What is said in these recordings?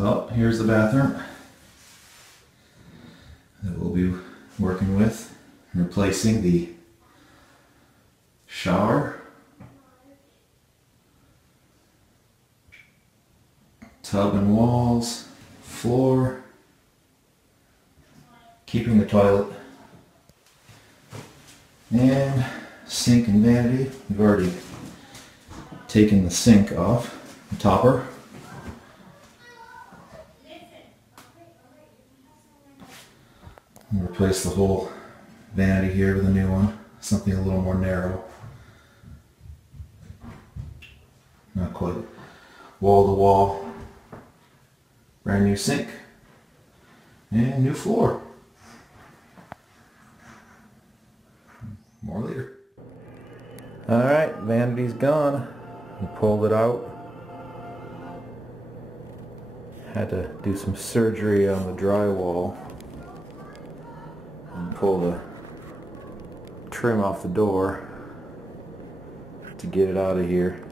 So here's the bathroom that we'll be working with, replacing the shower, tub and walls, floor, keeping the toilet, and sink and vanity. We've already taken the sink off, the topper. And replace the whole vanity here with a new one, something a little more narrow. Not quite wall to wall. Brand new sink and new floor. More later. Alright, vanity's gone. We pulled it out. Had to do some surgery on the drywall and pull the trim off the door to get it out of here.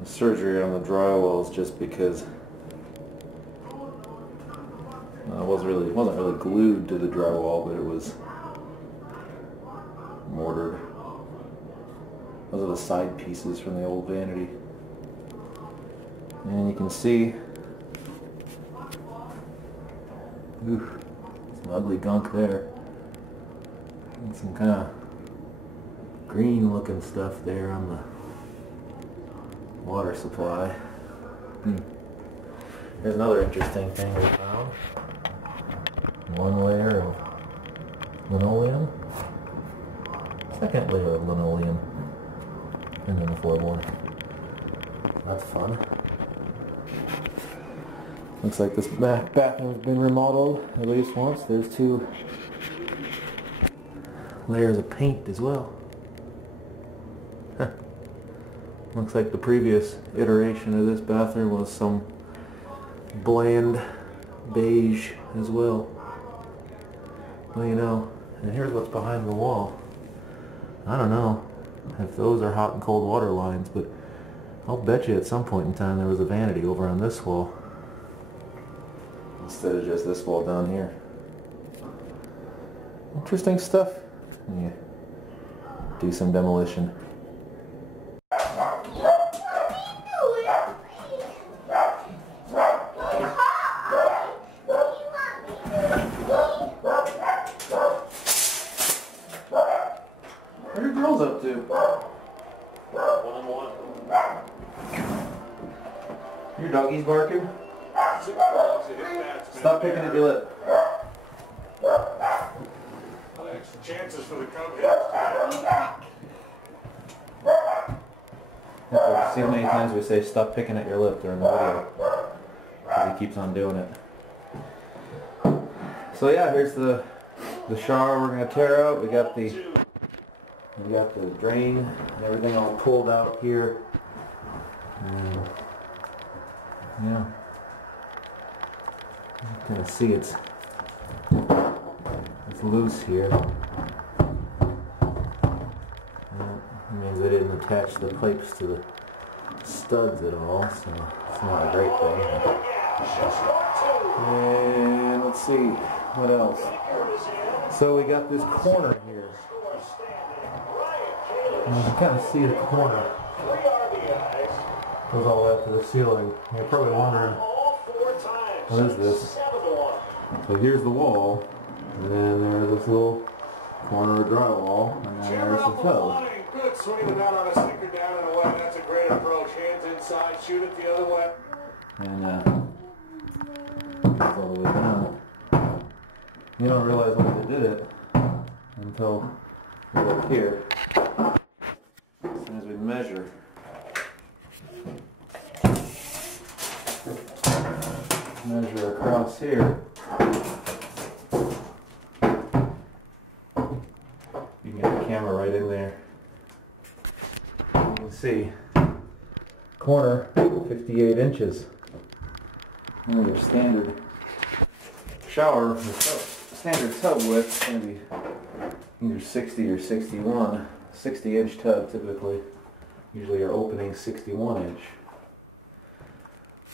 The surgery on the drywall is just because it wasn't really glued to the drywall, but it was mortared. Those are the side pieces from the old vanity. And you can see some ugly gunk there. And some kind of green looking stuff there on the water supply. Here's another interesting thing we found. One layer of linoleum. Second layer of linoleum. And then the floorboard. That's fun. Looks like this bathroom's been remodeled at least once. There's 2 layers of paint as well. Looks like the previous iteration of this bathroom was some bland beige as well. Well, you know, and here's what's behind the wall. I don't know if those are hot and cold water lines, but I'll bet you at some point in time there was a vanity over on this wall instead of just this wall down here. Interesting stuff. Yeah. Do some demolition. What are your girls up to? One. Your doggy's barking? Stop picking at your lip. Extra chances for the Cubs. See how many times we say stop picking at your lip during the video. Because he keeps on doing it. So yeah, here's the shower we're going to tear out. We got the drain and everything all pulled out here. And yeah, you can kind of see it's loose here. It means they didn't attach the pipes to the studs at all, so it's not a great thing. And let's see, what else? So we got this corner here. And you can kind of see the corner. Goes all the way up to the ceiling. You're probably wondering, what is this? So here's the wall, and then there's this little corner of drywall, and then there's the tub. Good swing it out on a sticker down and away. That's a great approach. Hands inside, shoot it the other way. And goes all the way down. You don't realize when they did it until you look here. As soon as we measure across here, you can get the camera right in there. You can see corner 58 inches. And your standard shower, standard tub width is going to be either 60 or 61. 60-inch tub typically. Usually your opening 61 inch.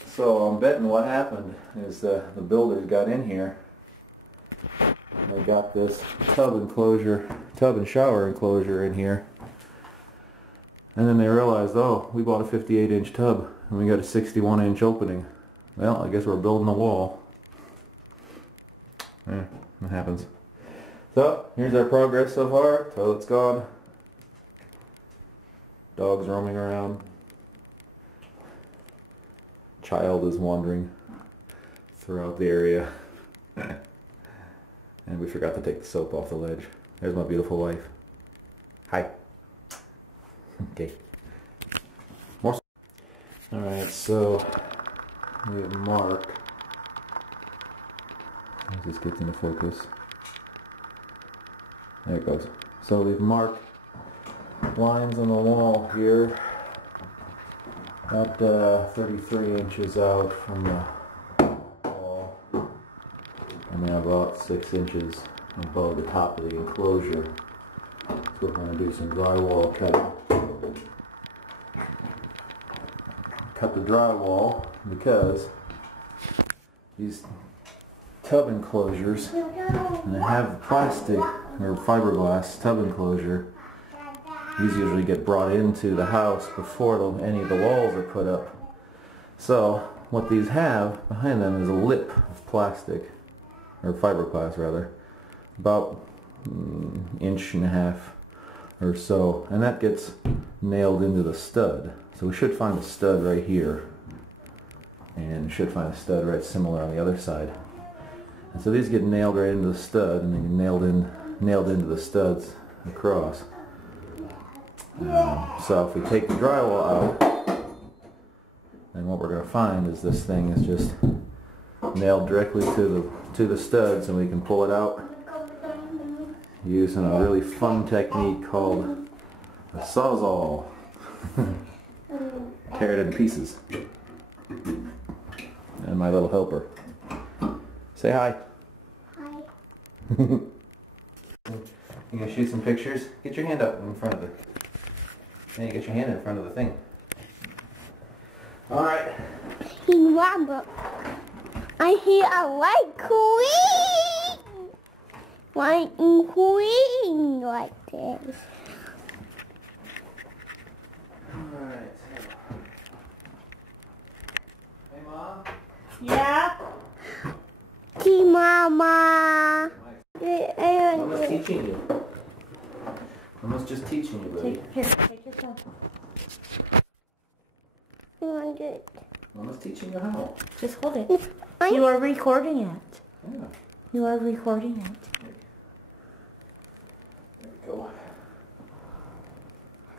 So I'm betting what happened is the builders got in here. They got this tub and shower enclosure in here. And then they realized, oh, we bought a 58-inch tub and we got a 61-inch opening. Well, I guess we're building a wall. Yeah, that happens. So, here's our progress so far. Toilet's gone. Dogs roaming around. Child is wandering throughout the area. And we forgot to take the soap off the ledge. There's my beautiful wife. Hi. Okay. More. Alright, so we have marked. Let's just get into focus. There it goes. So we've marked lines on the wall here. About 33 inches out from the wall. And then about 6 inches above the top of the enclosure. So we're going to do some drywall cutting. Cut the drywall because these tub enclosures, and they have plastic or fiberglass tub enclosure. These usually get brought into the house before any of the walls are put up. So what these have behind them is a lip of plastic, or fiberglass rather, about 1.5 inches or so, and that gets nailed into the stud. So we should find a stud right here, and should find a stud right similar on the other side. And so these get nailed right into the stud, and then nailed into the studs across. So if we take the drywall out, then what we're going to find is this thing is just nailed directly to the studs, and we can pull it out using a really fun technique called a sawzall. Tear it in pieces. And my little helper. Say hi. Hi. You gonna shoot some pictures? Get your hand up in front of the... Then you get your hand in front of the thing. Alright. I hear a white queen. White queen like this. Alright. Hey, Mom? Yeah? Tea Mama. Mama's teaching you. Mama's just teaching you, buddy. Take your phone. Mama's teaching you how. Just hold it. You are recording it. Yeah. You are recording it. There we go.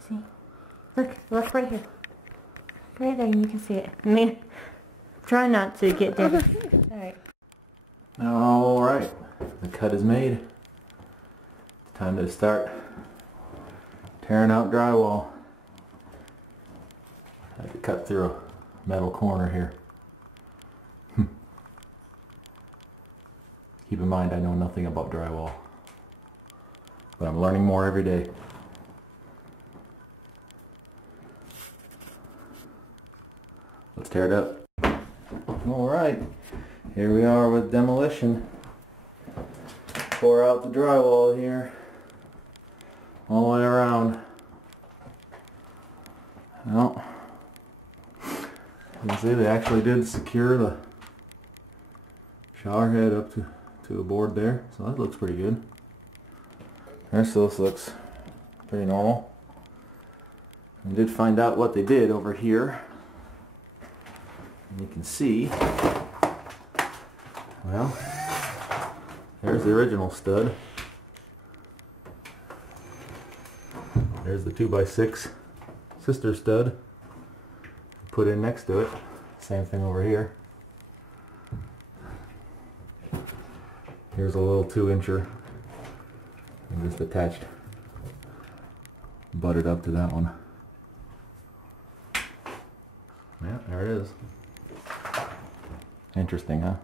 See? Look right here. Right there, you can see it. I mean, try not to get down. Alright. Alright. The cut is made. Time to start tearing out drywall. I had to cut through a metal corner here. Keep in mind I know nothing about drywall, but I'm learning more every day. Let's tear it up. Alright, here we are with demolition. Pour out the drywall here, all the way around. Well, you can see they actually did secure the shower head up to a board there, so that looks pretty good. The rest of this looks pretty normal. I did find out what they did over here. And you can see, well, there's the original stud. There's the 2x6 sister stud put in next to it. Same thing over here. Here's a little 2-incher and just attached, butted up to that one. Yeah, there it is. Interesting, huh?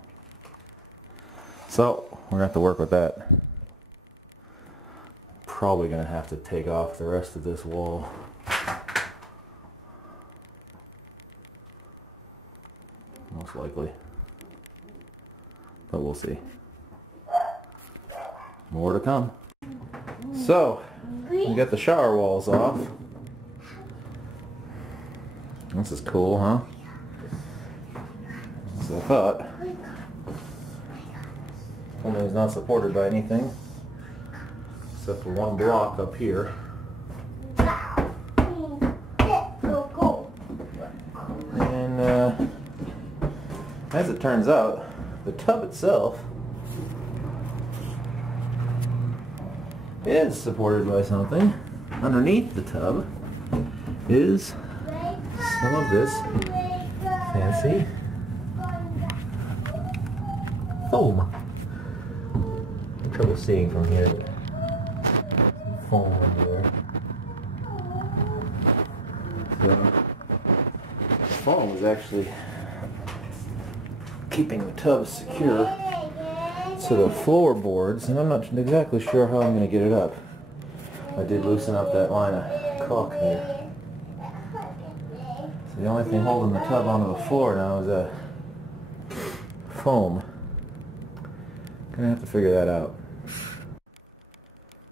So we're gonna have to work with that. Probably gonna have to take off the rest of this wall. most likely. But we'll see. More to come. So, we got the shower walls off. This is cool, huh? So I thought. Only it's not supported by anything except for one block up here. And as it turns out, the tub itself is supported by something. Underneath the tub is some of this fancy foam. I'm trouble seeing from here. Some foam under there. So, the foam is actually keeping the tub secure to the floorboards, and I'm not exactly sure how I'm going to get it up. I did loosen up that line of caulk there. So the only thing holding the tub onto the floor now is a foam. Gonna have to figure that out.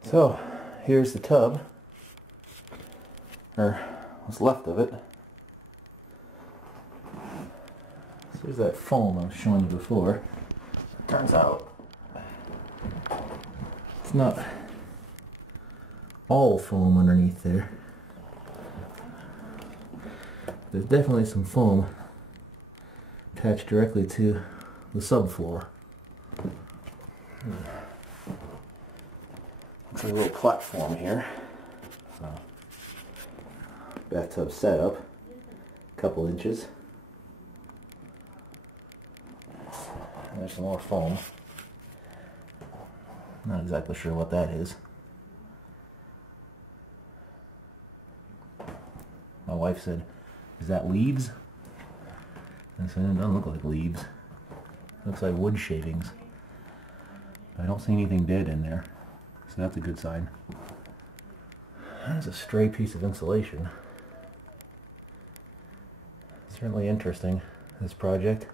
So here's the tub, or what's left of it. So there's that foam I was showing you before. It turns out it's not all foam underneath there. There's definitely some foam attached directly to the subfloor. Looks like a little platform here. So, bathtub setup, a couple inches. And there's some more foam. Not exactly sure what that is. My wife said, "Is that leaves?" And I said, "It doesn't look like leaves. It looks like wood shavings." I don't see anything dead in there, so that's a good sign. That's a stray piece of insulation. Certainly interesting, this project.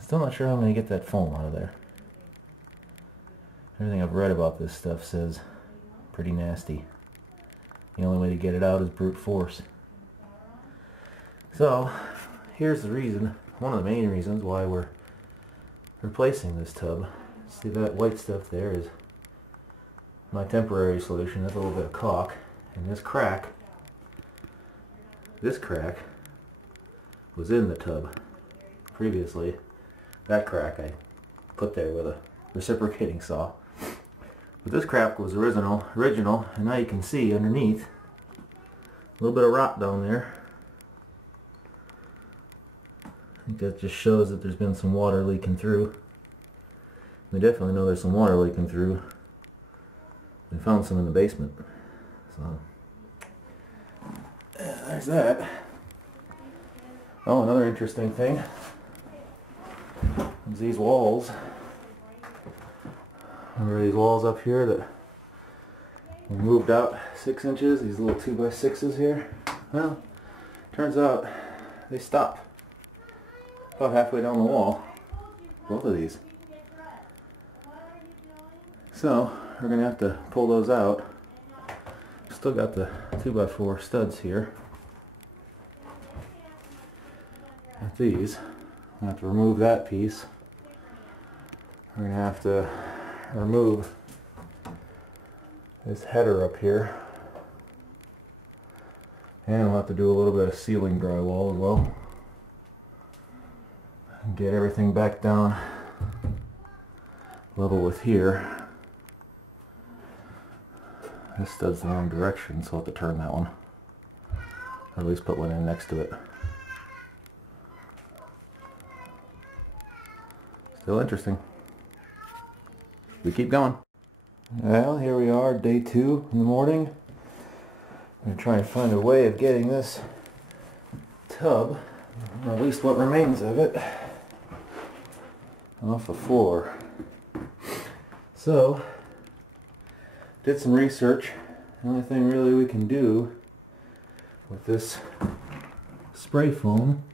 Still not sure how I'm going to get that foam out of there. Everything I've read about this stuff says pretty nasty. The only way to get it out is brute force. So, here's the reason, one of the main reasons why we're replacing this tub. See that white stuff there is my temporary solution. That's a little bit of caulk. And this crack was in the tub previously. That crack I put there with a reciprocating saw. But this crack was original, and now you can see underneath a little bit of rot down there. I think that just shows that there's been some water leaking through. We definitely know there's some water leaking through. We found some in the basement. So, yeah, there's that. Oh, another interesting thing is these walls. Remember these walls up here that we moved out 6 inches, these little 2x6s here? Well, turns out they stop about halfway down the wall, both of these. So we're going to have to pull those out. Still got the 2x4 studs here. With these, I'm going to have to remove that piece. We're going to have to remove this header up here. And we'll have to do a little bit of ceiling drywall as well. And get everything back down level with here. This stud's the wrong direction, so I'll have to turn that one. Or at least put one in next to it. Still interesting. We keep going. Well, here we are, day 2 in the morning. I'm going to try and find a way of getting this tub, or at least what remains of it, off the floor. So, did some research. The only thing really we can do with this spray foam.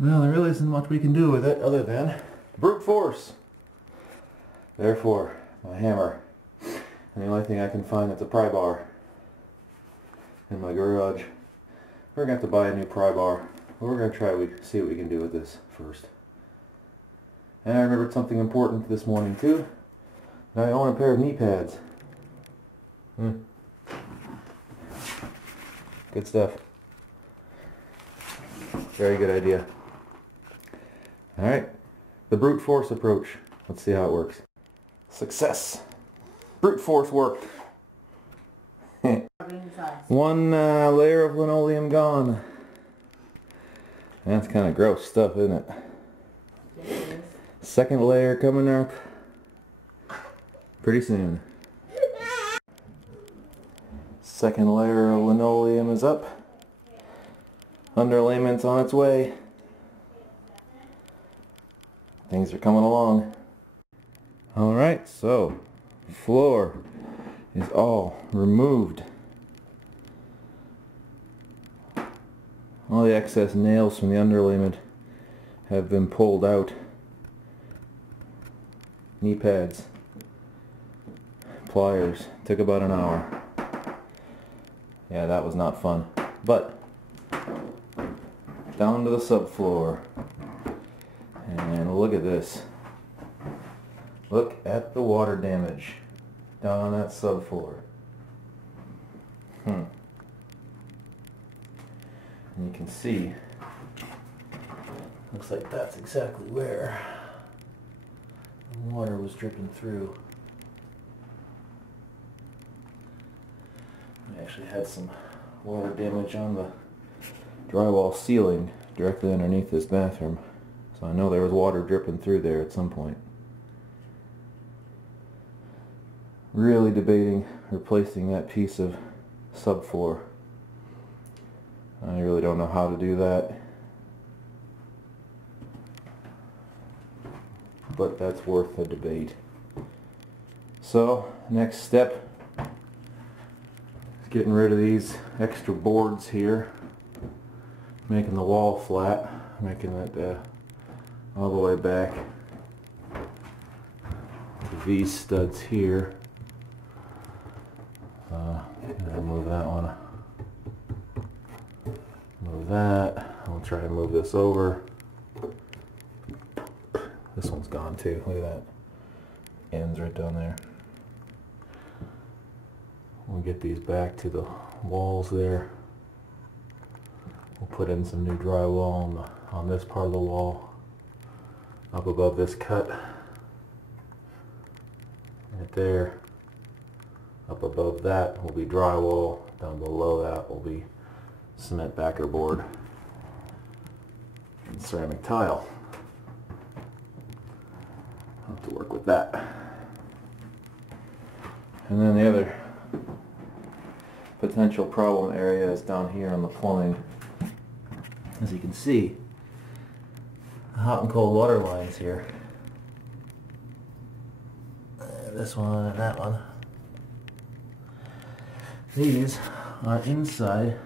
Well, there really isn't much we can do with it other than brute force. Therefore, my hammer. And the only thing I can find that's a pry bar in my garage. We're going to have to buy a new pry bar. We're going to try see what we can do with this first. And I remembered something important this morning too. I own a pair of knee pads. Good stuff. Very good idea. Alright, the brute force approach. Let's see how it works. Success! Brute force worked. One layer of linoleum gone. That's kind of gross stuff, isn't it? It is. Second layer coming up pretty soon. Second layer of linoleum is up. Underlayment's on its way. Things are coming along. Alright, so the floor is all removed. All the excess nails from the underlayment have been pulled out. Knee pads, pliers, took about an hour. Yeah, that was not fun. But down to the subfloor. And look at this. Look at the water damage down on that subfloor. And you can see, looks like that's exactly where the water was dripping through. I actually had some water damage on the drywall ceiling directly underneath this bathroom. So I know there was water dripping through there at some point. Really debating replacing that piece of subfloor. I really don't know how to do that. But that's worth a debate. So, next step is getting rid of these extra boards here. Making the wall flat. Making it all the way back to these studs here. I'll move that one. Move that. I'll try and move this over. This one's gone too. Look at that. Ends right down there. We'll get these back to the walls there. We'll put in some new drywall on this part of the wall. Up above this cut. Right there. Up above that will be drywall. Down below that will be cement backer board and ceramic tile. I'll have to work with that. And then the other potential problem area is down here on the plumbing. As you can see, the hot and cold water lines here. This one and that one. These are inside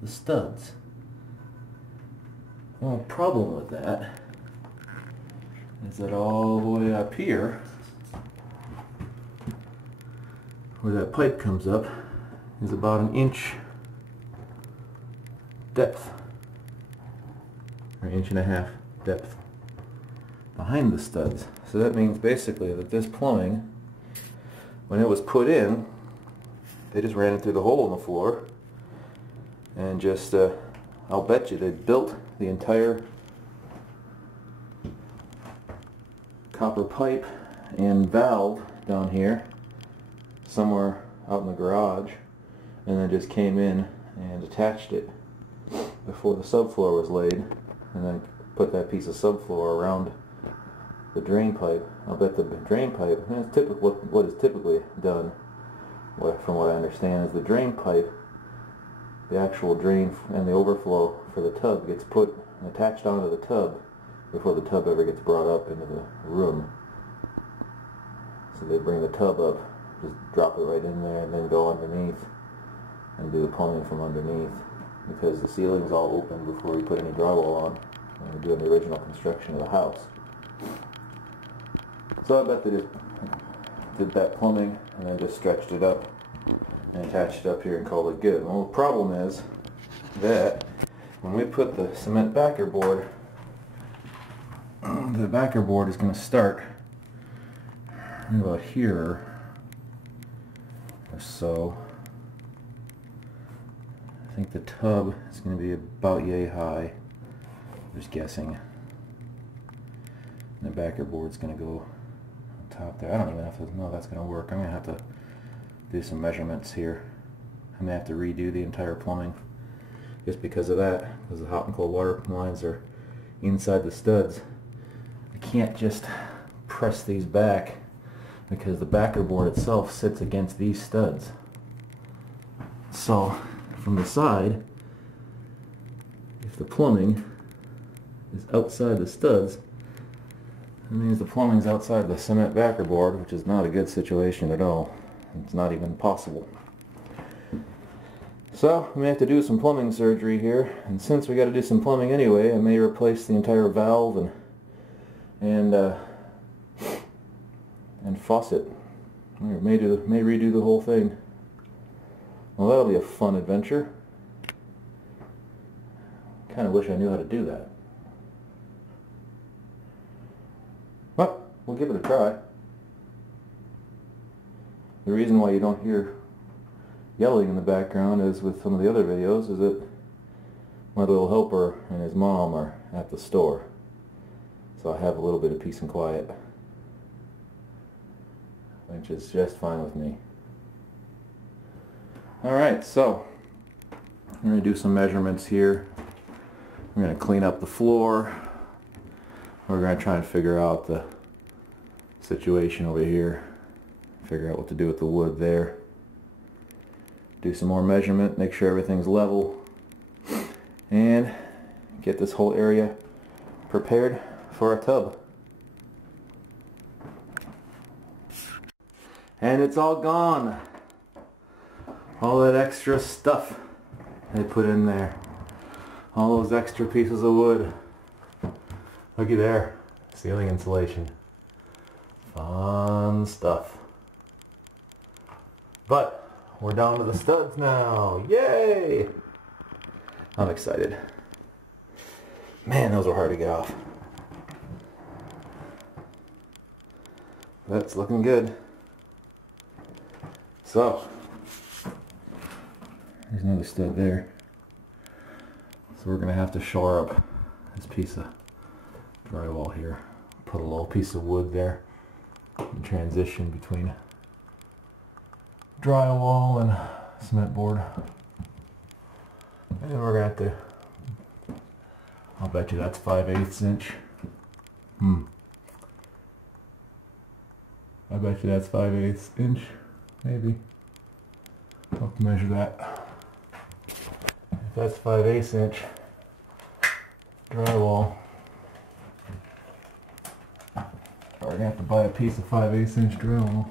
the studs. Well, the problem with that is that all the way up here, where that pipe comes up, is about an inch depth, or an inch and a half depth behind the studs. So that means basically that this plumbing, when it was put in, they just ran it through the hole in the floor and just, I'll bet you they built the entire copper pipe and valve down here somewhere out in the garage, and then just came in and attached it before the subfloor was laid, and then put that piece of subfloor around the drain pipe. I'll bet the drain pipe, and it's typical, what is typically done, from what I understand, is the drain pipe, the actual drain and the overflow for the tub gets put and attached onto the tub before the tub ever gets brought up into the room. So they bring the tub up, just drop it right in there, and then go underneath and do the plumbing from underneath, because the ceiling's all open before we put any drywall on when we're doing the original construction of the house. So I bet they just did that plumbing and then just stretched it up and attached it up here and called it good. Well, the problem is that when we put the cement backer board, the backer board is going to start about here or so. I think the tub is going to be about yay high, just guessing. And the backer board's going to go on top there. I don't even know if that's going to work. I'm going to have to do some measurements here. I'm going to have to redo the entire plumbing just because of that, because the hot and cold water lines are inside the studs. I can't just press these back because the backer board itself sits against these studs. So from the side, if the plumbing is outside the studs, that means the plumbing's outside the cement backer board, which is not a good situation at all. It's not even possible. So we may have to do some plumbing surgery here, and since we got to do some plumbing anyway, I may replace the entire valve and faucet. Or may redo the whole thing. Well, that'll be a fun adventure. Kind of wish I knew how to do that. But we'll give it a try. The reason why you don't hear yelling in the background is with some of the other videos is that my little helper and his mom are at the store. So I have a little bit of peace and quiet, which is just fine with me. Alright, so I'm going to do some measurements here. I'm going to clean up the floor. We're going to try and figure out the situation over here. Figure out what to do with the wood there. Do some more measurement, make sure everything's level, and get this whole area prepared for a tub. And it's all gone. All that extra stuff they put in there. All those extra pieces of wood. Looky there. Ceiling insulation. Fun stuff. But we're down to the studs now. Yay! I'm excited. Man, those were hard to get off. That's looking good. So, there's another stud there. So we're going to have to shore up this piece of drywall here. Put a little piece of wood there and transition between drywall and cement board. And we're going to have to, I'll bet you that's 5/8 inch. I bet you that's 5/8 inch, maybe. I'll have to measure that. If that's 5/8 inch drywall, we're going to have to buy a piece of 5/8 inch drywall.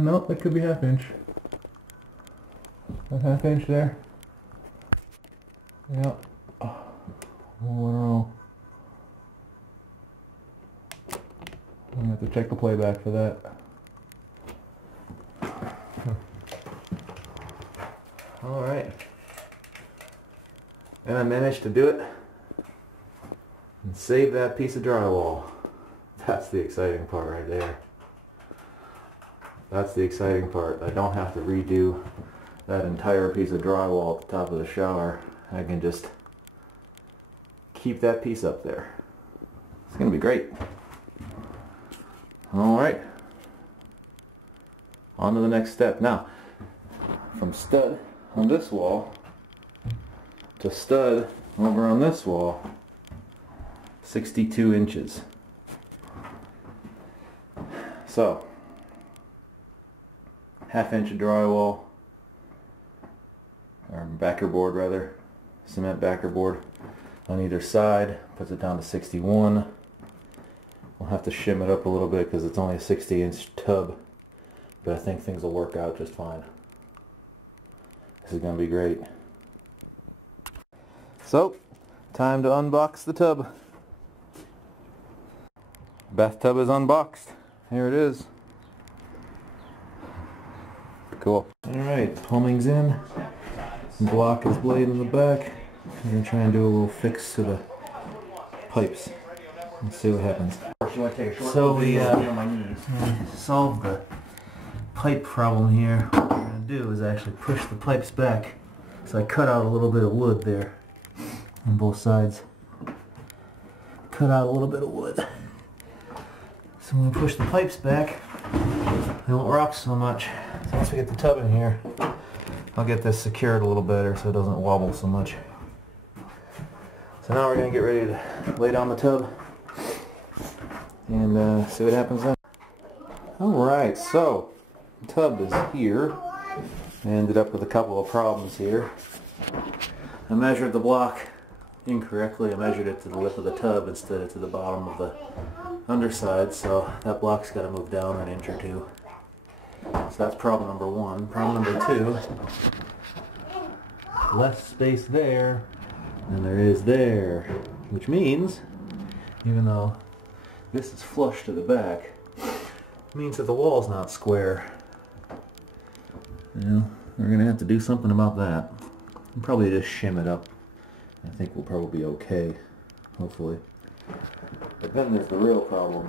Nope, that could be 1/2 inch. That 1/2 inch there. Yep. Oh, I don't know. I'm going to have to check the playback for that. Alright. And I managed to do it and save that piece of drywall. That's the exciting part right there. That's the exciting part. I don't have to redo that entire piece of drywall at the top of the shower. I can just keep that piece up there. It's going to be great. Alright. On to the next step. Now, from stud on this wall to stud over on this wall, 62 inches. So, 1/2 inch of drywall, or backer board rather, cement backer board on either side, puts it down to 61. We'll have to shim it up a little bit because it's only a 60 inch tub, but I think things will work out just fine. This is going to be great. So, time to unbox the tub. Bathtub is unboxed. Here it is. Cool. Alright, plumbing's in. Block is blade in the back. I'm going to try and do a little fix to the pipes. Let's see what happens. So we solved the pipe problem here. What we're going to do is actually push the pipes back. So I cut out a little bit of wood there on both sides. Cut out a little bit of wood. So when we push the pipes back, they won't rock so much. So once we get the tub in here, I'll get this secured a little better so it doesn't wobble so much. So now we're going to get ready to lay down the tub and see what happens then. Alright, so the tub is here. I ended up with a couple of problems here. I measured the block incorrectly. I measured it to the width of the tub instead of to the bottom of the underside, so that block's got to move down an inch or two. So that's problem number one. Problem number two, less space there than there is there, which means, even though this is flush to the back, it means that the wall's not square. You know, we're going to have to do something about that. And probably just shim it up. I think we'll probably be okay, hopefully. But then there's the real problem.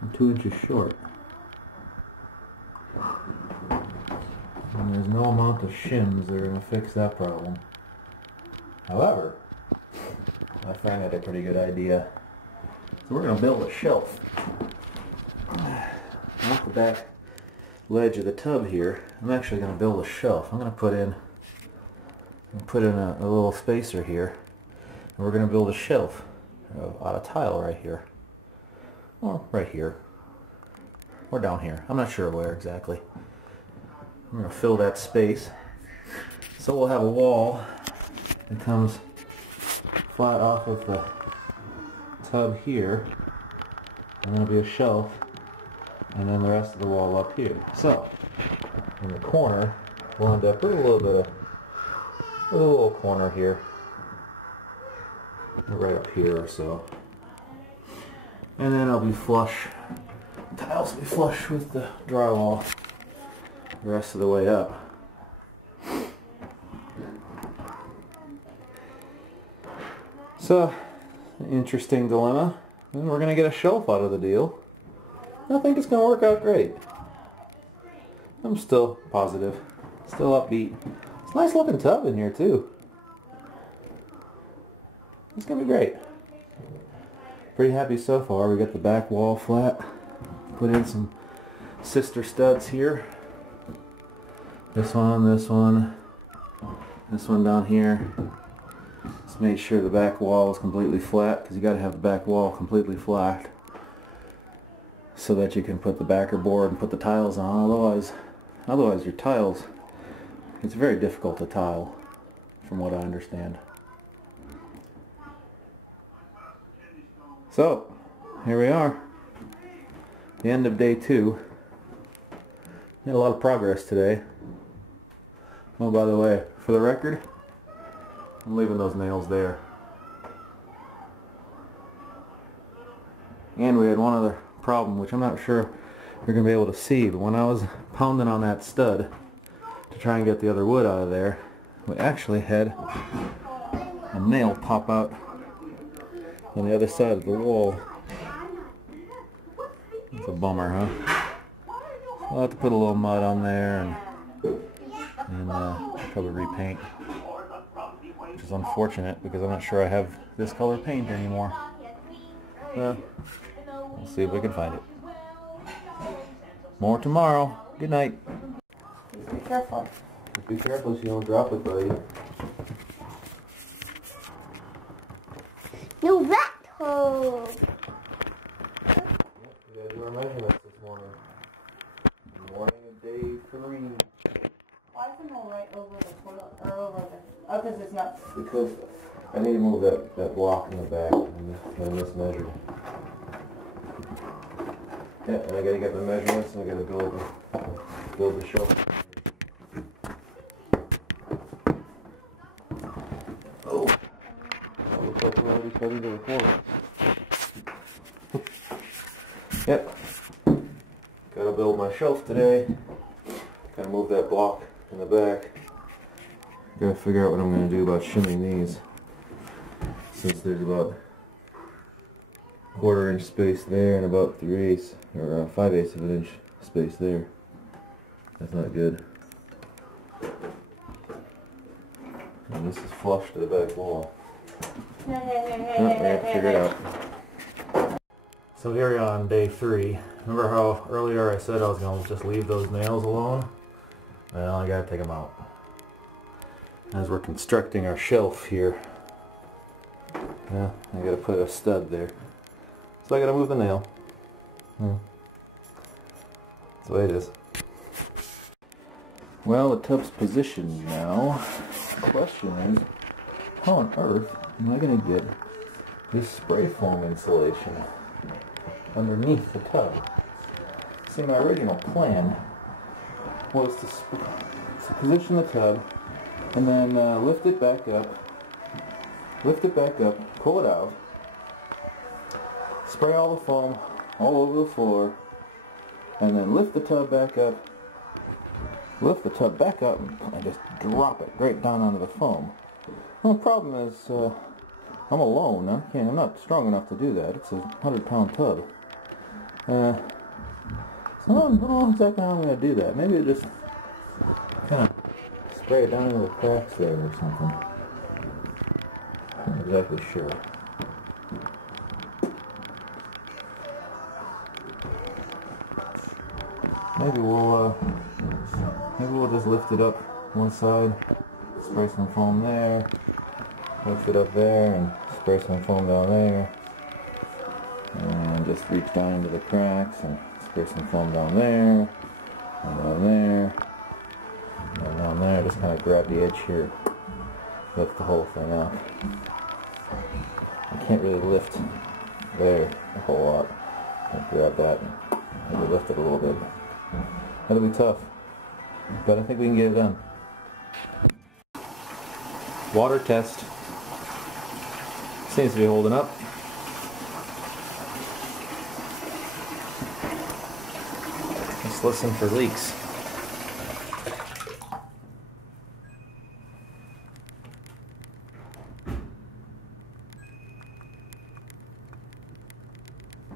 I'm 2 inches short. And there's no amount of shims that are going to fix that problem. However, my friend had a pretty good idea. So we're going to build a shelf. Off the back ledge of the tub here, I'm actually going to build a shelf. I'm going to put in a little spacer here, and we're going to build a shelf out of tile right here. Or right here. Or down here. I'm not sure where exactly. I'm going to fill that space. So we'll have a wall that comes flat off of the tub here. And there'll be a shelf. And then the rest of the wall up here. So, in the corner, we'll end up with a little corner here. Right up here or so. And then it'll be flush. Tiles will be flush with the drywall the rest of the way up. So, interesting dilemma. And we're going to get a shelf out of the deal. I think it's going to work out great. I'm still positive. Still upbeat. It's a nice looking tub in here too. It's going to be great. Pretty happy so far. We got the back wall flat. Put in some sister studs here. This one down here. Just made sure the back wall was completely flat, because you got to have the back wall completely flat so that you can put the backer board and put the tiles on. Otherwise your tiles, it's very difficult to tile, from what I understand. So, here we are. The end of day 2. Made a lot of progress today. Oh, by the way, for the record, I'm leaving those nails there. And we had one other problem, which I'm not sure you're going to be able to see, but when I was pounding on that stud to try and get the other wood out of there, we actually had a nail pop out on the other side of the wall. It's a bummer, huh? I'll have to put a little mud on there and probably repaint, which is unfortunate because I'm not sure I have this color paint anymore. We'll see if we can find it. More tomorrow. Good night. Be careful. Be careful so you don't drop it, buddy. No rat hole. Yep, we gotta do our measurements this morning. Morning of day 3. Why is the nail right over the toilet, or over the, oh, because it's not. Because I need to move that block in the back and mismeasured. Yeah, and I gotta get the measurements and I gotta build them. build the shelf. Oh, looks like we're already starting to record. Yep. Gotta build my shelf today. Gotta move that block in the back. Gotta figure out what I'm gonna do about shimming these. Since there's about 1/4 inch space there and about 3/8 or 5/8 of an inch space there. That's not good. And this is flush to the back wall. Oh, we have to figure it out. So here we are on day 3. Remember how earlier I said I was going to just leave those nails alone? Well, I gotta take them out. As we're constructing our shelf here. Yeah, I gotta put a stud there. So I gotta move the nail. That's the way it is. Well, the tub's positioned now. The question is, how on earth am I gonna get this spray foam insulation underneath the tub? See, my original plan was to position the tub and then lift it back up, pull it out, spray all the foam all over the floor, and then lift the tub back up, and just drop it right down onto the foam. Well, the problem is I'm alone. I'm not strong enough to do that. It's a 100-pound tub. So I don't know exactly how I'm going to do that. Maybe just kind of spray it down into the cracks there or something. Not exactly sure. Maybe we'll just lift it up one side, spray some foam there, lift it up there, and spray some foam down there, and just reach down into the cracks and spray some foam down there, and down there, and down there. Just kind of grab the edge here, lift the whole thing up. I can't really lift there a whole lot. I'll grab that and maybe lift it a little bit. That'll be tough, but I think we can get it done. Water test. Seems to be holding up. Let's listen for leaks.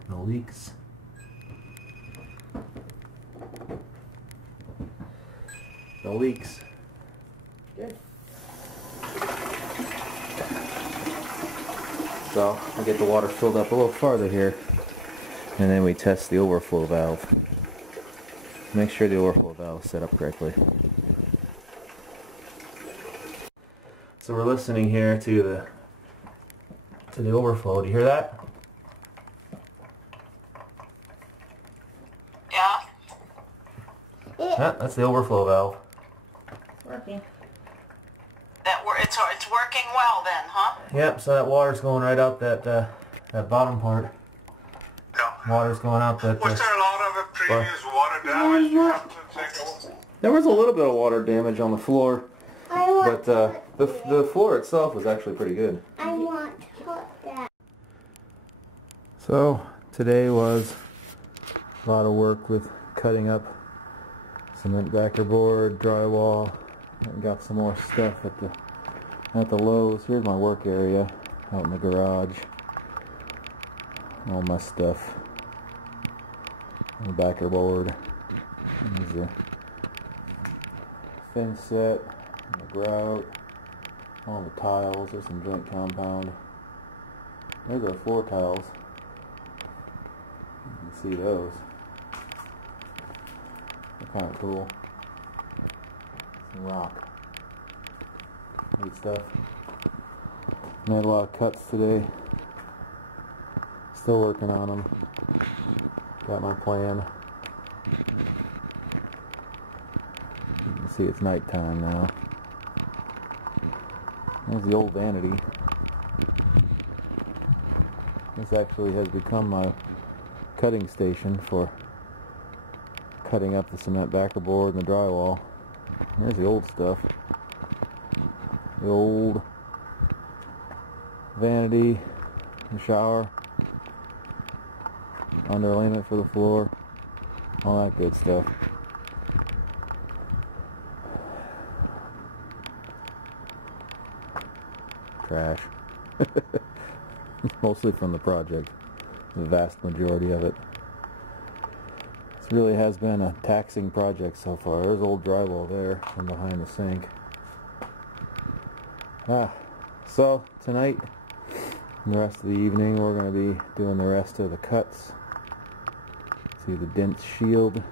No leaks. No leaks. Good. So we get the water filled up a little farther here, and then we test the overflow valve. Make sure the overflow valve is set up correctly. So we're listening here to the overflow. Do you hear that? Yeah. Yeah, that's the overflow valve. Working. It's working well then, huh? Yep, so that water's going right out that bottom part. Yeah. Water's going out that... Was there a lot of previous water damage you have to take over? There was a little bit of water damage on the floor, but the floor itself was actually pretty good. I want to put that. So today was a lot of work with cutting up cement backer board, drywall, and got some more stuff at the Lowe's. Here's my work area out in the garage. All my stuff. On the backer board. There's the thin set, and the grout, all the tiles. There's some joint compound. There's our floor tiles. You can see those. They're kind of cool. Some rock. Neat stuff. Made a lot of cuts today. Still working on them. Got my plan. You can see it's nighttime now. There's the old vanity. This actually has become my cutting station for cutting up the cement backer board and the drywall. There's the old stuff. The old vanity, the shower, underlayment for the floor, all that good stuff. Trash. Mostly from the project, the vast majority of it. This really has been a taxing project so far. There's old drywall there from behind the sink. So tonight and the rest of the evening we're going to be doing the rest of the cuts. See the dent shield,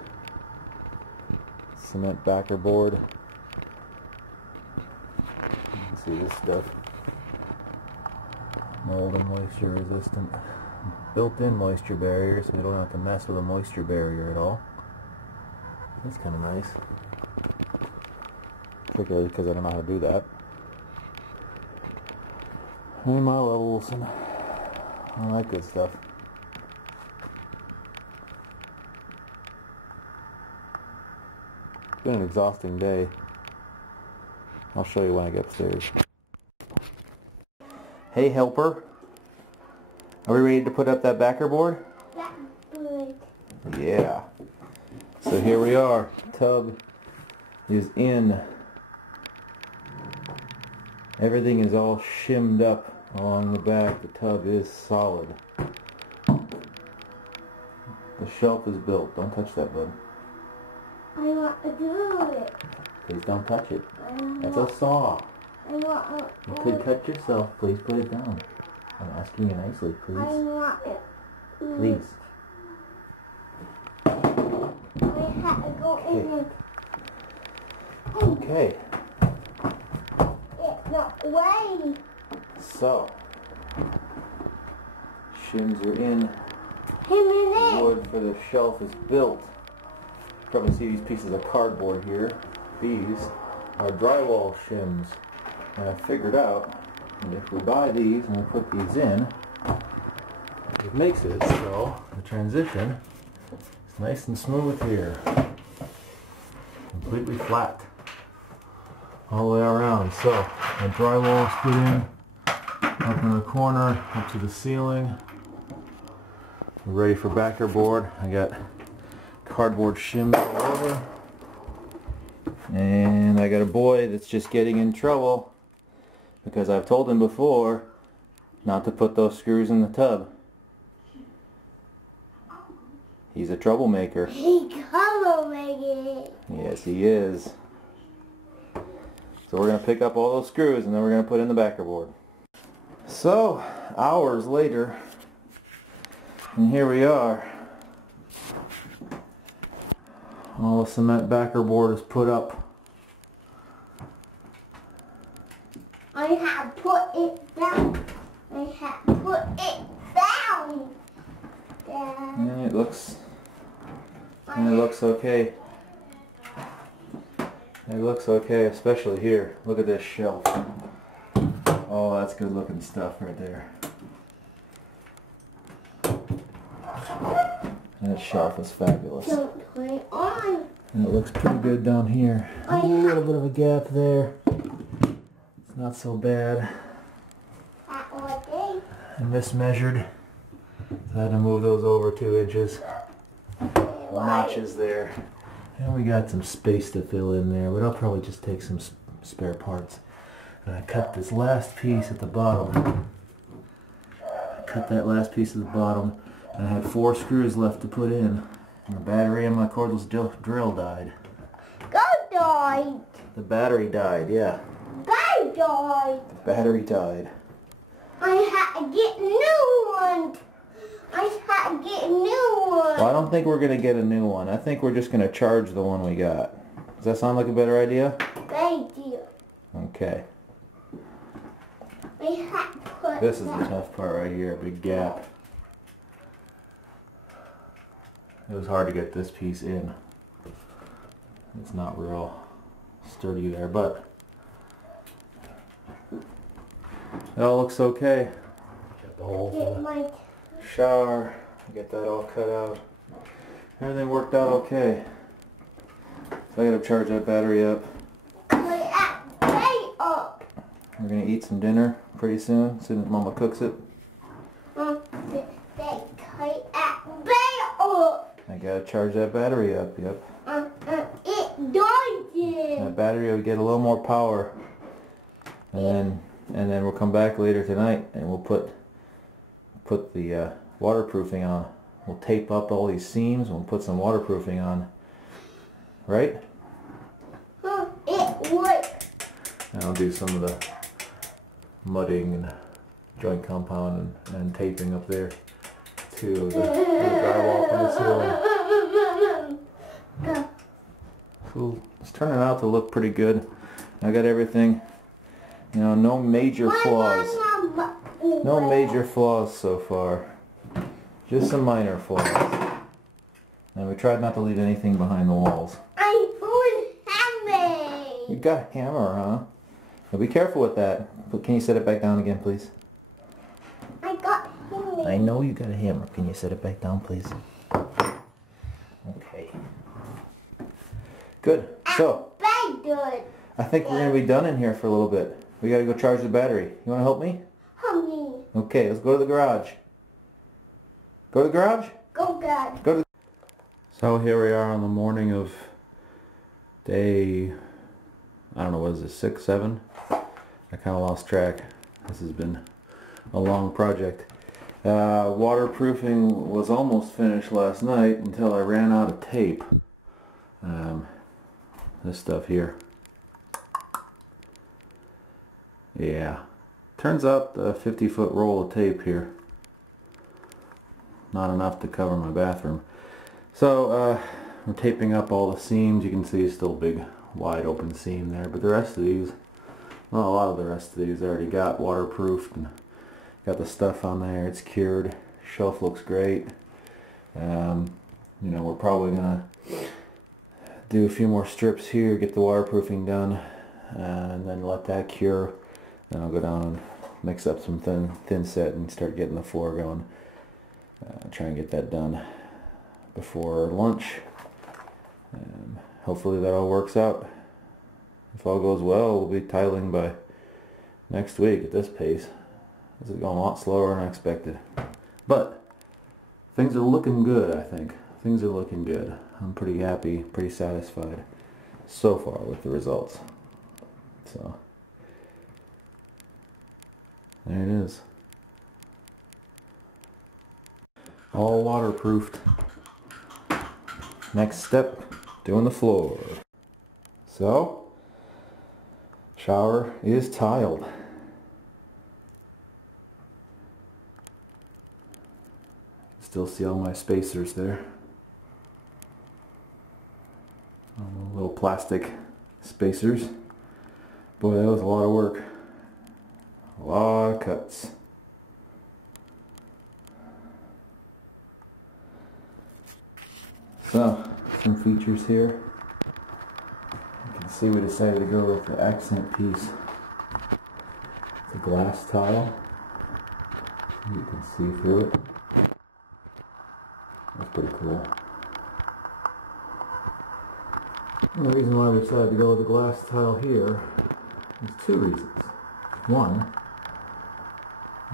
cement backer board. See this stuff. Mold and moisture resistant. Built-in moisture barrier, so we don't have to mess with a moisture barrier at all. That's kind of nice. Particularly because I don't know how to do that. And my levels and all that good stuff. It's been an exhausting day. I'll show you when I get upstairs. Hey helper, are we ready to put up that backer board? Yeah. So here we are. Tub is in. Everything is all shimmed up along the back. The tub is solid. The shelf is built. Don't touch that, bud. I want to do it. Please don't touch it. That's a saw. You could cut yourself. Please put it down. I'm asking you nicely, please. I want it. Please. I have to go in it. Okay. It's not way. So, shims are in. Him in Wood for the shelf is built. Probably see these pieces of cardboard here. These are drywall shims. And I figured out that if we buy these and we put these in, it makes it so the transition is nice and smooth here. Completely flat. All the way around. So the drywall is put in up in the corner, up to the ceiling. We're ready for backer board. I got cardboard shims all over. And I got a boy that's just getting in trouble because I've told him before not to put those screws in the tub. He's a troublemaker. He troublemaker. Yes, he is. So we're going to pick up all those screws and then we're going to put in the backer board. So, hours later, and here we are. All the cement backer board is put up. I have put it down. I have put it down. And it looks okay. It looks okay, especially here. Look at this shelf. Oh, that's good looking stuff right there. That shelf is fabulous. Don't put it on. And it looks pretty good down here. A little bit of a gap there. It's not so bad. I mismeasured. So I had to move those over 2 inches. Notches there. And we got some space to fill in there, but I'll probably just take some spare parts. And I cut this last piece at the bottom. I cut that last piece at the bottom. And I had 4 screws left to put in. And the battery on my cordless drill died. God died. The battery died, yeah. God died. The battery died. I had to get a new one. I had to get a new one. Well, I don't think we're going to get a new one. I think we're just going to charge the one we got. Does that sound like a better idea? Thank you. Okay. I had to put This is the tough part right here, a big gap. It was hard to get this piece in. It's not real sturdy there, but it all looks okay. Got the hole for the shower. Get that all cut out. Everything worked out okay. So I gotta charge that battery up. Put that bay up. We're gonna eat some dinner pretty soon as Mama cooks it. They cut that bay up. I gotta charge that battery up, yep. It does. That battery will get a little more power. And then we'll come back later tonight and we'll put the waterproofing on. We'll tape up all these seams and we'll put some waterproofing on. Right? It works. And I'll do some of the mudding and joint compound and taping up there too. The drywall on the ceiling. Cool. It's turning out to look pretty good. I got everything, you know, no major flaws. No major flaws so far. Just some minor flaws. And we tried not to leave anything behind the walls. I found hammer. You got a hammer, huh? Now be careful with that. But can you set it back down again, please? I got hammer. I know you got a hammer. Can you set it back down, please? Okay. Good. So, Very good. I think we're going to be done in here for a little bit. We got to go charge the battery. You want to help me? Honey. Okay, let's go to the garage. Go to the garage? Go God. Go to. So here we are on the morning of day, I don't know, what is this, 6, 7? I kind of lost track. This has been a long project. Waterproofing was almost finished last night until I ran out of tape. This stuff here. Yeah. Turns out the 50-foot roll of tape here. Not enough to cover my bathroom. So I'm taping up all the seams. You can see it's still a big wide open seam there, but the rest of these, well, a lot of the rest of these I already got waterproofed and got the stuff on there. It's cured. Shelf looks great. You know, we're probably gonna do a few more strips here, get the waterproofing done, and then let that cure. Then I'll go down and mix up some thin set and start getting the floor going. Try and get that done before lunch. Hopefully that all works out. If all goes well, we'll be tiling by next week at this pace. This is going a lot slower than I expected. But things are looking good, I think. Things are looking good. I'm pretty happy, pretty satisfied so far with the results. So there it is. All waterproofed. Next step, doing the floor. So, shower is tiled. Still see all my spacers there. Little plastic spacers. Boy, that was a lot of work. A lot of cuts. So, some features here. You can see we decided to go with the accent piece. It's a glass tile. You can see through it. That's pretty cool. And the reason why we decided to go with the glass tile here is two reasons. One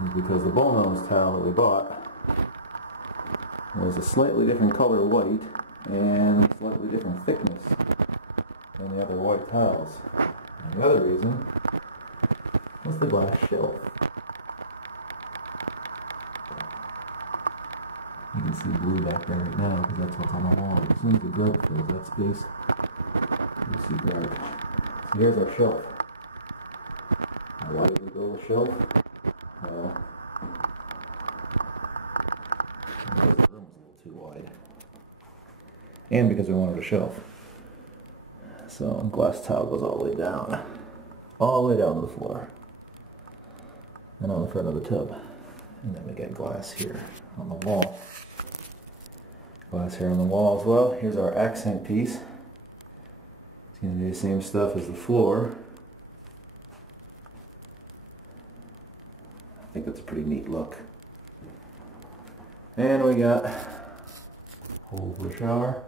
is because the bullnose tile that we bought was a slightly different color white and slightly different thickness than the other white tiles. And the other reason was the glass shelf. You can see blue back there right now because that's what's on the wall. As soon as the dark fills that space, you'll see dark. So here's our shelf. Now why did we go with shelf? Well, because the room was a little too wide. And because we wanted a shelf. So glass tile goes all the way down. All the way down to the floor. And on the front of the tub. And then we got glass here on the wall. Glass here on the wall as well. Here's our accent piece. It's going to be the same stuff as the floor. I think that's a pretty neat look. And we got hole for the shower.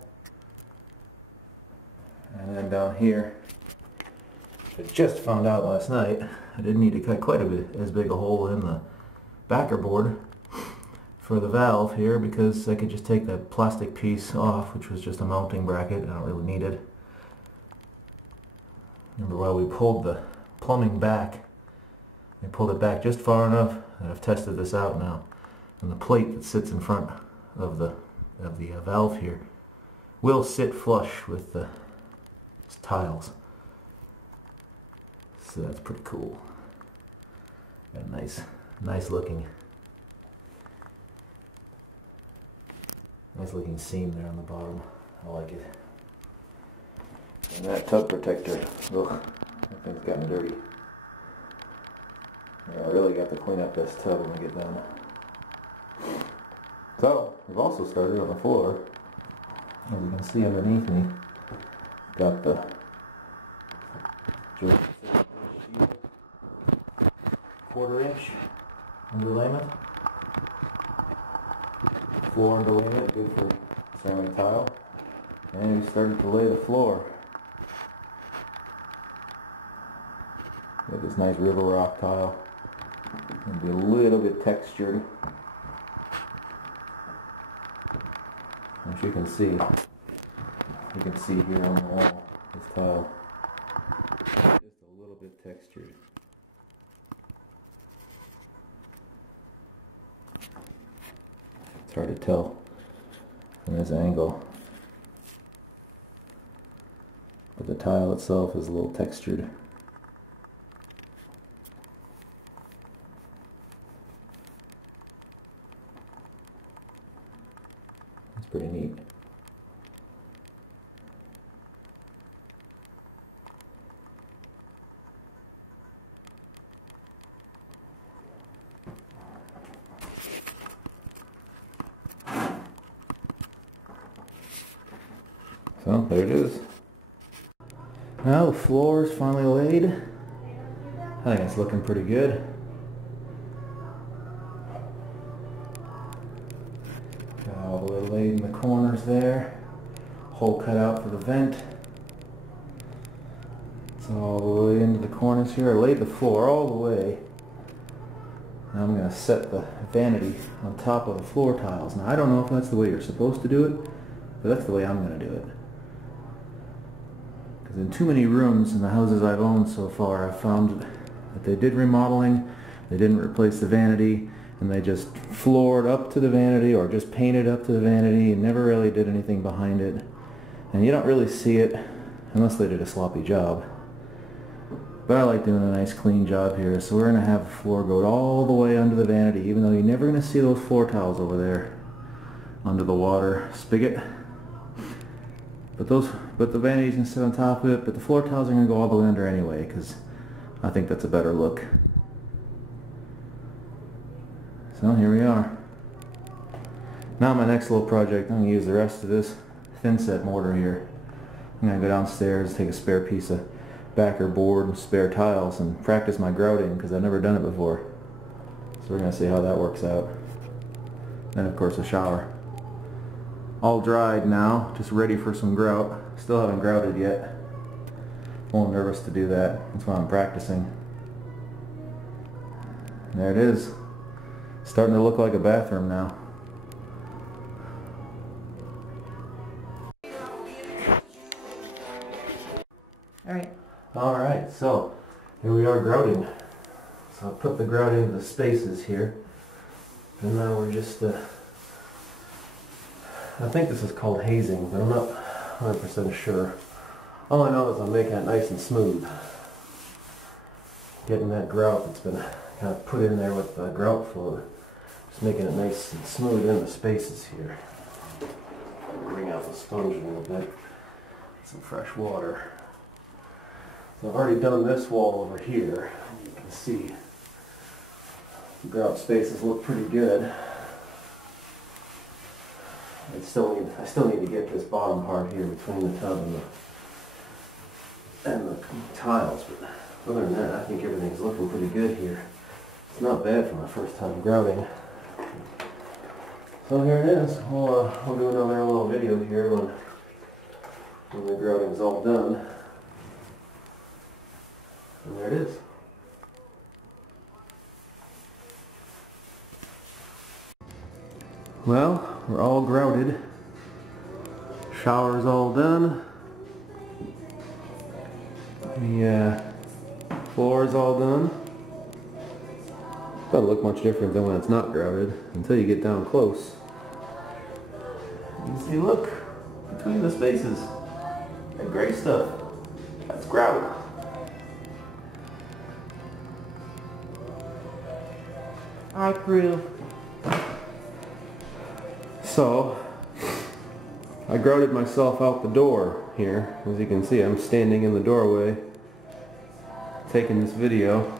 And then down here, I just found out last night, I did need to cut quite a bit as big a hole in the backer board for the valve here, because I could just take that plastic piece off, which was just a mounting bracket. I don't really need it. Remember, while we pulled the plumbing back, we pulled it back just far enough, and I've tested this out now, and the plate that sits in front of the valve here will sit flush with the tiles. So that's pretty cool. Got a nice looking seam there on the bottom. I like it. And that tub protector, ugh, that thing's gotten dirty. Yeah, I really got to clean up this tub when we get done. So, we've also started on the floor. As you can see underneath me, got the quarter-inch underlayment. Floor underlayment, good for ceramic tile. And we started to lay the floor. Got this nice river rock tile. It'll be a little bit textured. As you can see here on the wall, this tile just a little bit textured. It's hard to tell from this angle, but the tile itself is a little textured. It's pretty neat. So there it is. Now the floor is finally laid. I think it's looking pretty good. Got all the way laid in the corners there. Hole cut out for the vent. It's all the way into the corners here. I laid the floor all the way. Now I'm going to set the vanity on top of the floor tiles. Now I don't know if that's the way you're supposed to do it, but that's the way I'm going to do it. Because in too many rooms in the houses I've owned so far, I've found that they did remodeling, they didn't replace the vanity, and they just floored up to the vanity or just painted up to the vanity and never really did anything behind it. And you don't really see it unless they did a sloppy job. But I like doing a nice clean job here, so we're going to have the floor go all the way under the vanity, even though you're never going to see those floor tiles over there under the water spigot. But the vanity's going to sit on top of it, but the floor tiles are going to go all the way under anyway, because I think that's a better look. So here we are. Now my next little project, I'm going to use the rest of this thin set mortar here. I'm going to go downstairs, take a spare piece of backer board and spare tiles and practice my grouting, because I've never done it before. So we're going to see how that works out. Then of course a shower. All dried now, just ready for some grout. Still haven't grouted yet. A little nervous to do that. That's why I'm practicing. And there it is. Starting to look like a bathroom now. Alright, so here we are grouting. So I'll put the grout into the spaces here. And now we're just I think this is called hazing, but I'm not 100% sure. All I know is I'm making it nice and smooth. Getting that grout that's been kind of put in there with the grout fluid. Just making it nice and smooth in the spaces here. Bring out the sponge a little bit. Some fresh water. So I've already done this wall over here. You can see the grout spaces look pretty good. I still need to get this bottom part here between the tub and the tiles, but other than that, I think everything's looking pretty good here. It's not bad for my first time grouting. So here it is. We'll do another little video here when when the grouting's all done. And there it is. Well, we're all grouted. Shower's all done. The floor's all done. Doesn't look much different than when it's not grouted until you get down close. You can see, look, between the spaces, that gray stuff, that's grout. I approve. So, I grouted myself out the door here. As you can see, I'm standing in the doorway taking this video,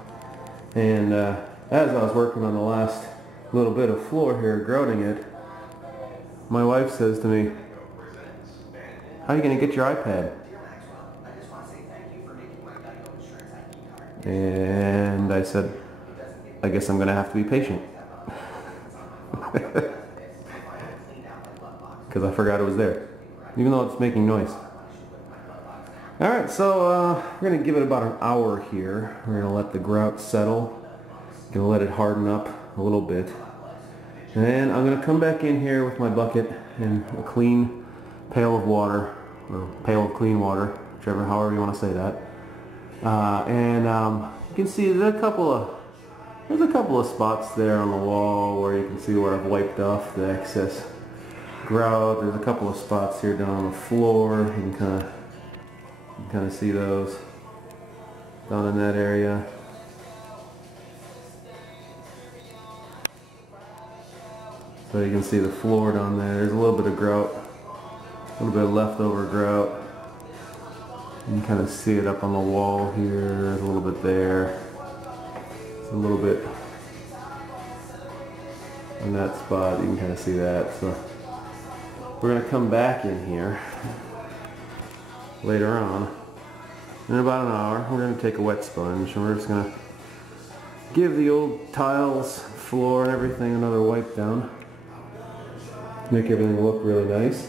and as I was working on the last little bit of floor here, grouting it, my wife says to me, "How are you going to get your iPad?" And I said, "I guess I'm going to have to be patient." Because I forgot it was there, even though it's making noise. Alright, so we're going to give it about an hour here. We're going to let the grout settle. Going to let it harden up a little bit. And then I'm going to come back in here with my bucket and a clean pail of water, or pail of clean water, however you want to say that. You can see there's a couple of spots there on the wall where you can see where I've wiped off the excess grout. There's a couple of spots here down on the floor. You can kind of see those down in that area. So you can see the floor down there. There's a little bit of grout, a little bit of leftover grout. You can kind of see it up on the wall here, a little bit there. It's a little bit in that spot. You can kind of see that. So we're going to come back in here later on. In about an hour, we're going to take a wet sponge and we're just going to give the old tiles, floor, and everything another wipe down. Make everything look really nice.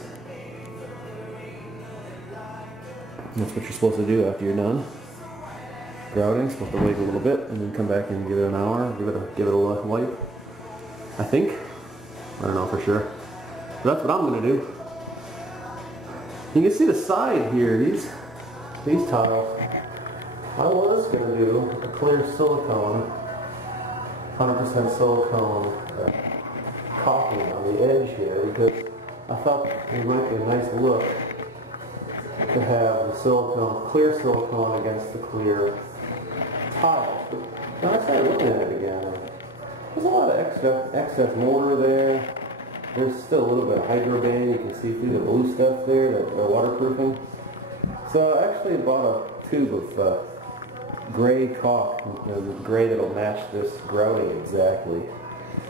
That's what you're supposed to do after you're done grouting. You're supposed to wait a little bit and then come back and give it an hour, give it a wipe. I think. I don't know for sure. But that's what I'm going to do. You can see the side here, these tiles. I was going to do a clear silicone, 100% silicone caulking on the edge here because I thought it might be a nice look to have the silicone, clear silicone against the clear tile. But when I started looking at it again, there's a lot of excess mortar there. There's still a little bit of hydroband. You can see through the blue stuff there, that they're waterproofing. So I actually bought a tube of gray caulk, gray that'll match this grouting exactly.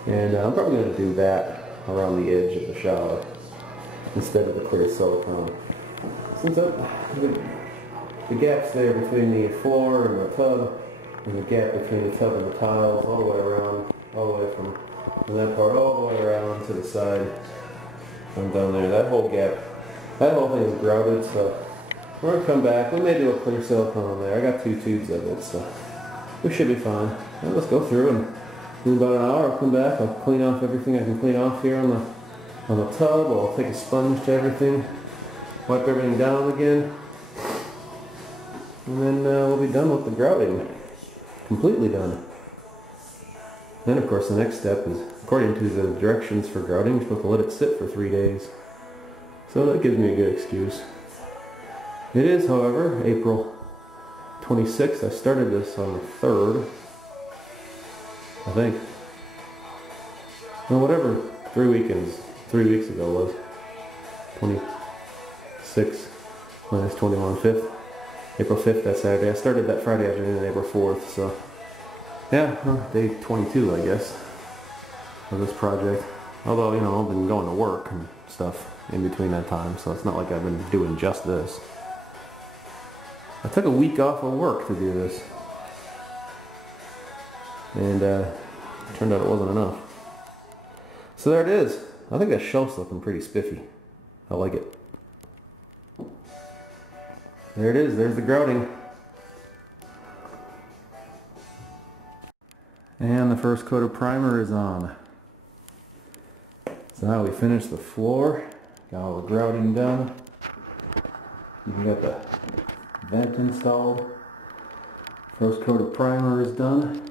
And I'm probably going to do that around the edge of the shower instead of the clear silicone. Since the gaps there between the floor and the tub, and the gap between the tub and the tiles, all the way around, all the way from that part all the way around to the side and down there. That whole gap, that whole thing is grouted, so we're going to come back. We may do a clear silicone on there. I got 2 tubes of it, so we should be fine. Now let's go through and in about an hour I'll come back. I'll clean off everything I can clean off here on the tub. I'll take a sponge to everything, wipe everything down again, and then we'll be done with the grouting. Completely done. Then of course the next step is, according to the directions for grouting, you're supposed to let it sit for 3 days. So that gives me a good excuse. It is, however, April 26th. I started this on the 3rd, I think. Well, whatever 3 weeks ago was. 26 minus 21, 5th. April 5th, that Saturday. I started that Friday afternoon, April 4th, so yeah, day 22, I guess, of this project. Although, you know, I've been going to work and stuff in between that time, so it's not like I've been doing just this. I took a week off of work to do this, and it turned out it wasn't enough. So there it is. I think that shelf's looking pretty spiffy. I like it. There it is, there's the grouting. And the first coat of primer is on. So now we finished the floor, got all the grouting done. You got the vent installed. First coat of primer is done.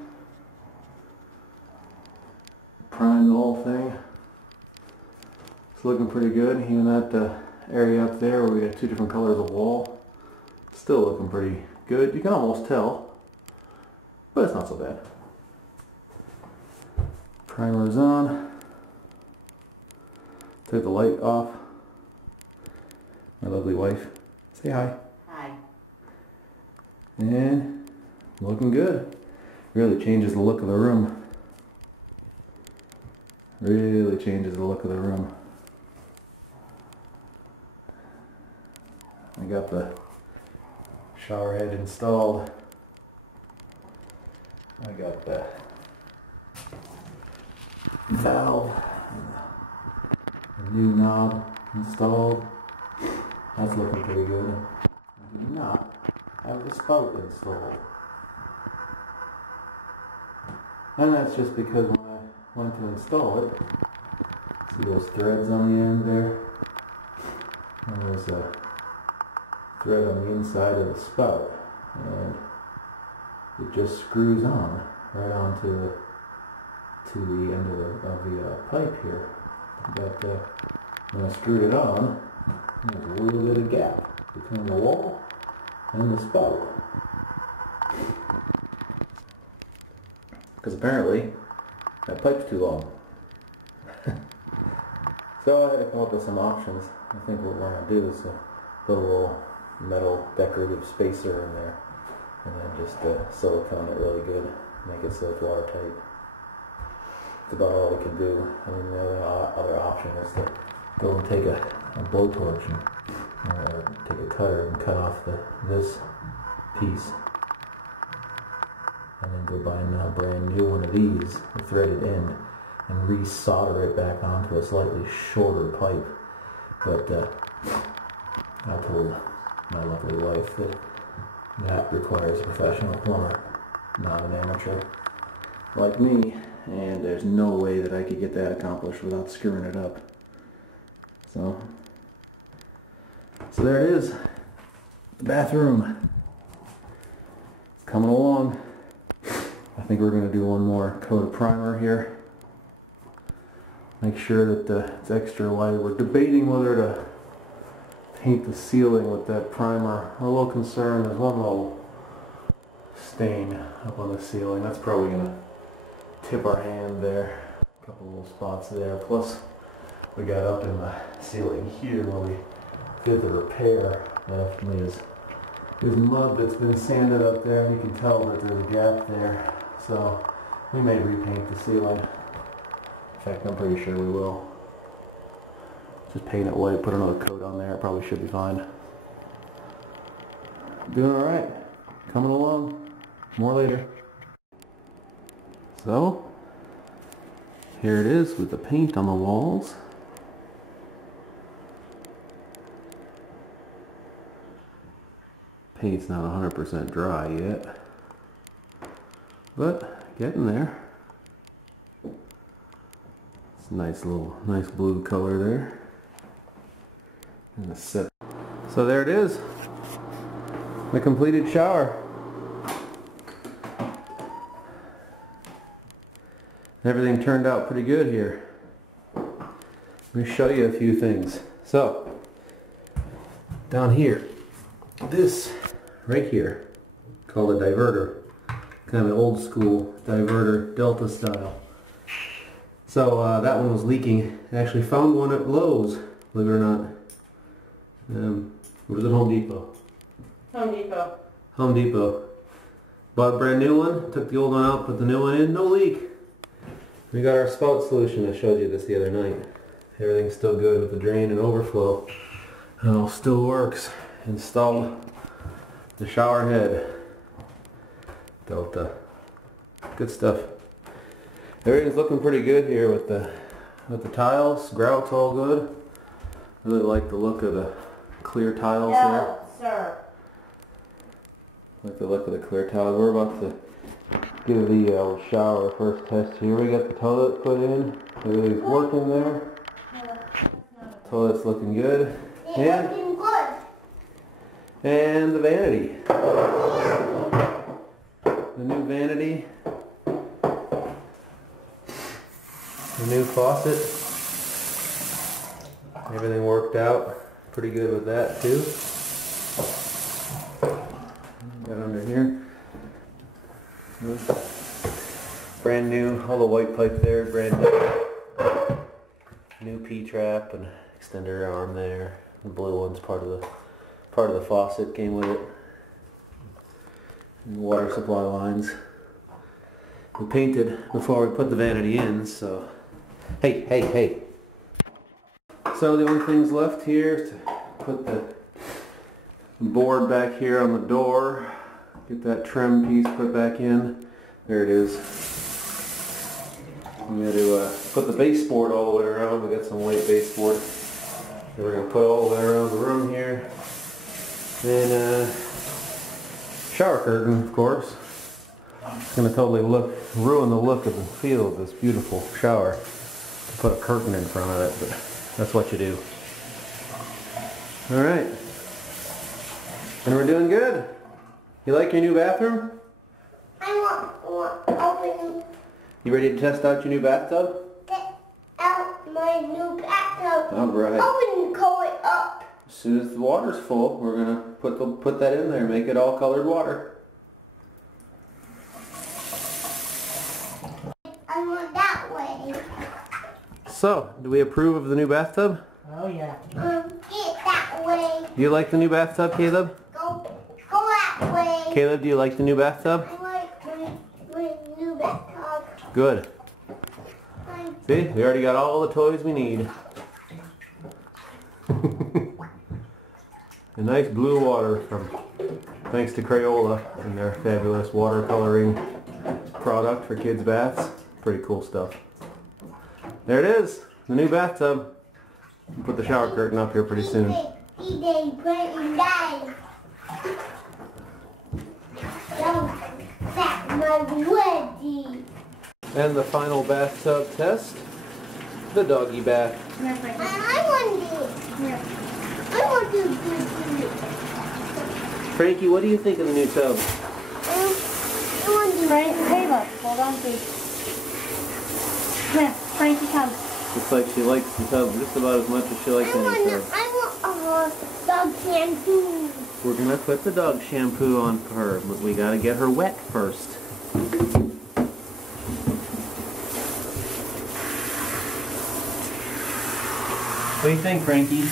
Primed the whole thing. It's looking pretty good. Even that area up there where we got two different colors of wall, still looking pretty good. You can almost tell, but it's not so bad. Primer's on. Took the light off. My lovely wife. Say hi. Hi. And looking good. Really changes the look of the room. Really changes the look of the room. I got the shower head installed. I got the valve, the new knob installed. That's looking pretty good. I do not have the spout installed. And that's just because when I went to install it, see those threads on the end there? And there's a thread on the inside of the spout, and it just screws on right onto the end of the pipe here. But when I screwed it on, there's a little bit of gap between the wall and the spout. Because apparently that pipe's too long. So I had to come up with some options. I think what we're going to do is put a little metal decorative spacer in there, and then just silicone it really good, make it so it's watertight. That's about all we can do. I mean, the other option is to go and take a blowtorch and take a cutter and cut off this piece, and then go buy a brand new one of these, a threaded end, and re-solder it back onto a slightly shorter pipe. But I told my lovely wife that requires a professional plumber, not an amateur like me, and there's no way that I could get that accomplished without screwing it up. So there it is, the bathroom. Coming along. I think we're going to do one more coat of primer here. Make sure that it's extra white. We're debating whether to paint the ceiling with that primer. I'm a little concerned. There's one little stain up on the ceiling. That's probably going to tip our hand there. A couple little spots there. Plus, we got up in the ceiling here where we did the repair. Definitely is mud that's been sanded up there, and you can tell that there's a gap there. So we may repaint the ceiling. In fact, I'm pretty sure we will. Just paint it white, put another coat on there. It probably should be fine. Doing alright. Coming along. More later. So, here it is with the paint on the walls. Paint's not 100% dry yet, but getting there. It's a nice blue color there. And so there it is, the completed shower. Everything turned out pretty good here. Let me show you a few things. So, down here, this right here, called a diverter, kind of an old school diverter, Delta style. So that one was leaking. I actually found one at Lowe's, believe it or not. Or was it Home Depot? Home Depot. Home Depot. Bought a brand new one, took the old one out, put the new one in, no leak. We got our spout solution. I showed you this the other night. Everything's still good with the drain and overflow. It all still works. Installed the shower head. Delta. Good stuff. Everything's looking pretty good here with the tiles. Grout's all good. Really like the look of the clear tiles there. Sir. Like the look of the clear towel. We're about to give the shower first test here. We got the toilet put in. Everything's working there. Toilet's looking good. It's looking good. And the vanity. The new vanity. The new faucet. Everything worked out pretty good with that too. Got under here. Brand new, all the white pipe there, brand new. New P-trap and extender arm there. The blue one's part of the faucet, came with it. And water supply lines. We painted before we put the vanity in, so hey. So the only things left here is to put the board back here on the door. Get that trim piece put back in. There it is. We got to put the baseboard all the way around. We got some white baseboard. So we're going to put all the way around the room here. And shower curtain, of course. It's going to totally ruin the look of the feel of this beautiful shower. Put a curtain in front of it, but that's what you do. All right. And we're doing good. You like your new bathroom? I want open. You ready to test out your new bathtub? Get out my new bathtub. All right. Open, call it up. As soon as the water's full, we're gonna put that in there, make it all colored water. I want that way. So, do we approve of the new bathtub? Oh yeah. Get that way. Do you like the new bathtub, Caleb? Go that way. Caleb, do you like the new bathtub? I like my new bathtub. Good. See, we already got all the toys we need. A nice blue water thanks to Crayola and their fabulous watercoloring product for kids' baths. Pretty cool stuff. There it is, the new bathtub. We'll put the shower curtain up here pretty soon. And the final bathtub test, the doggy bath. I want to do Frankie, what do you think of the new tub? Caleb, hold on please. Here, Frankie, come. Looks like she likes the tub just about as much as she likes any tub. I want dog shampoo. We're gonna put the dog shampoo on her, but we gotta get her wet first. What do you think, Frankie?